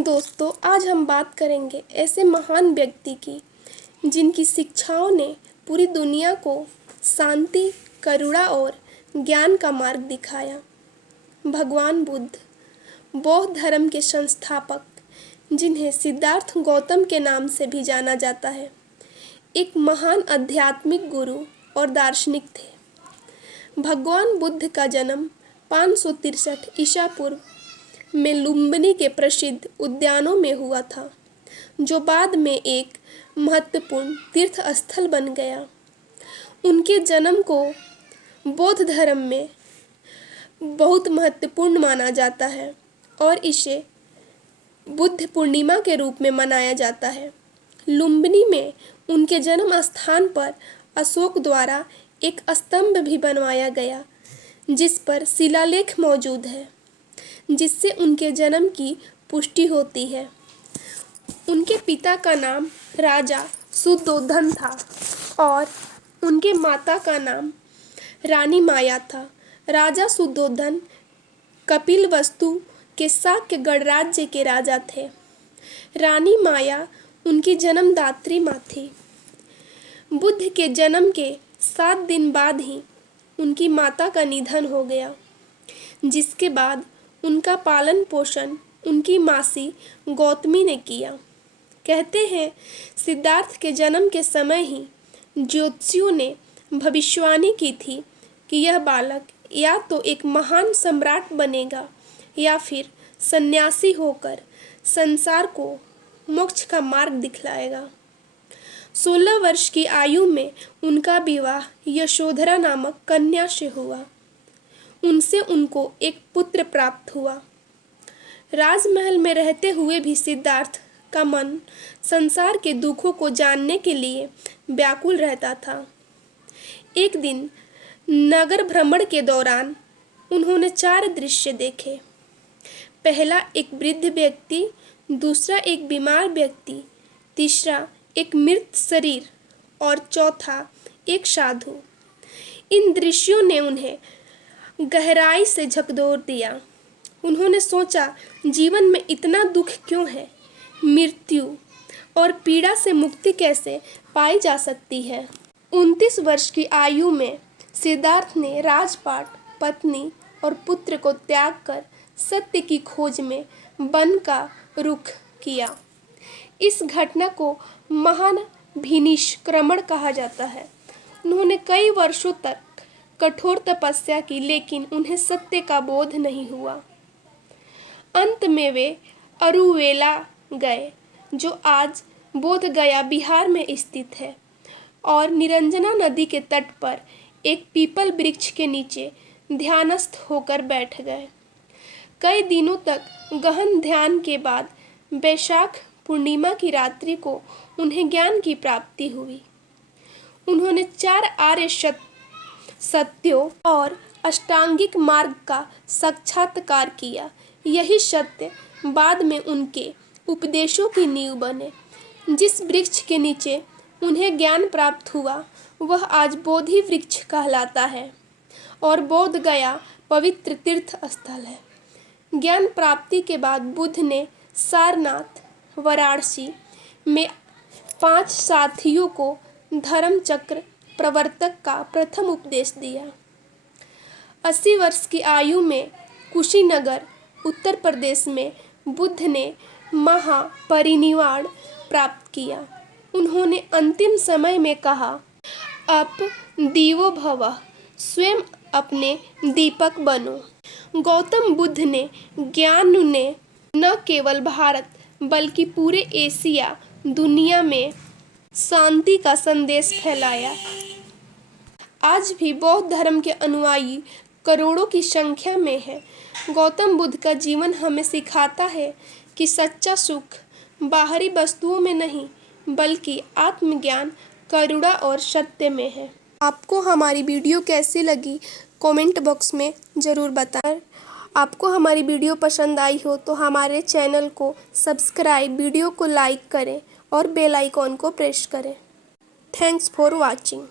दोस्तों, आज हम बात करेंगे ऐसे महान व्यक्ति की जिनकी शिक्षाओं ने पूरी दुनिया को शांति, करुणा और ज्ञान का मार्ग दिखाया। भगवान बुद्ध, बौद्ध धर्म के संस्थापक, जिन्हें सिद्धार्थ गौतम के नाम से भी जाना जाता है, एक महान आध्यात्मिक गुरु और दार्शनिक थे। भगवान बुद्ध का जन्म 563 ईसा पूर्व में लुम्बिनी के प्रसिद्ध उद्यानों में हुआ था, जो बाद में एक महत्वपूर्ण तीर्थ स्थल बन गया। उनके जन्म को बौद्ध धर्म में बहुत महत्वपूर्ण माना जाता है और इसे बुद्ध पूर्णिमा के रूप में मनाया जाता है। लुम्बिनी में उनके जन्म स्थान पर अशोक द्वारा एक स्तंभ भी बनवाया गया, जिस पर शिलालेख मौजूद है, जिससे उनके जन्म की पुष्टि होती है। उनके पिता का नाम राजा सुद्धोधन था और उनके माता का नाम रानी माया था। राजा सुद्धोधन कपिलवस्तु के शाक्य गणराज्य के राजा थे। रानी माया उनकी जन्मदात्री माँ थी। बुद्ध के जन्म के 7 दिन बाद ही उनकी माता का निधन हो गया, जिसके बाद उनका पालन पोषण उनकी मासी गौतमी ने किया। कहते हैं, सिद्धार्थ के जन्म के समय ही ज्योतिषियों ने भविष्यवाणी की थी कि यह बालक या तो एक महान सम्राट बनेगा या फिर सन्यासी होकर संसार को मोक्ष का मार्ग दिखलाएगा। 16 वर्ष की आयु में उनका विवाह यशोधरा नामक कन्या से हुआ। उनसे उनको एक पुत्र प्राप्त हुआ। राजमहल में रहते हुए भी सिद्धार्थ का मन संसार के दुखों को जानने के लिए व्याकुल रहता था। एक दिन नगर भ्रमण के दौरान उन्होंने 4 दृश्य देखे। पहला एक वृद्ध व्यक्ति, दूसरा एक बीमार व्यक्ति, तीसरा एक मृत शरीर और चौथा एक साधु। इन दृश्यों ने उन्हें गहराई से झकझोर दिया। उन्होंने सोचा, जीवन में इतना दुख क्यों है? मृत्यु और पीड़ा से मुक्ति कैसे पाई जा सकती है? 29 वर्ष की आयु में सिद्धार्थ ने राजपाट, पत्नी और पुत्र को त्याग कर सत्य की खोज में वन का रुख किया। इस घटना को महान भिनिष्क्रमण कहा जाता है। उन्होंने कई वर्षों तक कठोर तपस्या की, लेकिन उन्हें सत्य का बोध नहीं हुआ। अंत में वे अरुवेला गए, जो आज बोध गया बिहार में स्थित है, और निरंजना नदी के तट पर एक पीपल वृक्ष के नीचे ध्यानस्थ होकर बैठ गए। कई दिनों तक गहन ध्यान के बाद वैशाख पूर्णिमा की रात्रि को उन्हें ज्ञान की प्राप्ति हुई। उन्होंने 4 आर्य सत्यों और अष्टांगिक मार्ग का साक्षात्कार किया। यही सत्य बाद में उनके उपदेशों की नींव बने। जिस वृक्ष के नीचे उन्हें ज्ञान प्राप्त हुआ, वह आज बोधि वृक्ष कहलाता है और बोध गया पवित्र तीर्थ स्थल है। ज्ञान प्राप्ति के बाद बुद्ध ने सारनाथ, वाराणसी में 5 साथियों को धर्म चक्र प्रवर्तक का प्रथम उपदेश दिया। 80 वर्ष की आयु में कुशीनगर, उत्तर प्रदेश में बुद्ध ने महापरिनिर्वाण प्राप्त किया। उन्होंने अंतिम समय में कहा, अप दीवो भवः, स्वयं अपने दीपक बनो। गौतम बुद्ध ने ज्ञान ने न केवल भारत बल्कि पूरे एशिया दुनिया में शांति का संदेश फैलाया। आज भी बौद्ध धर्म के अनुयायी करोड़ों की संख्या में है। गौतम बुद्ध का जीवन हमें सिखाता है कि सच्चा सुख बाहरी वस्तुओं में नहीं, बल्कि आत्मज्ञान, करुणा और सत्य में है। आपको हमारी वीडियो कैसी लगी, कमेंट बॉक्स में ज़रूर बताएं। आपको हमारी वीडियो पसंद आई हो तो हमारे चैनल को सब्सक्राइब, वीडियो को लाइक करें और बेल आइकॉन को प्रेस करें। Thanks for watching.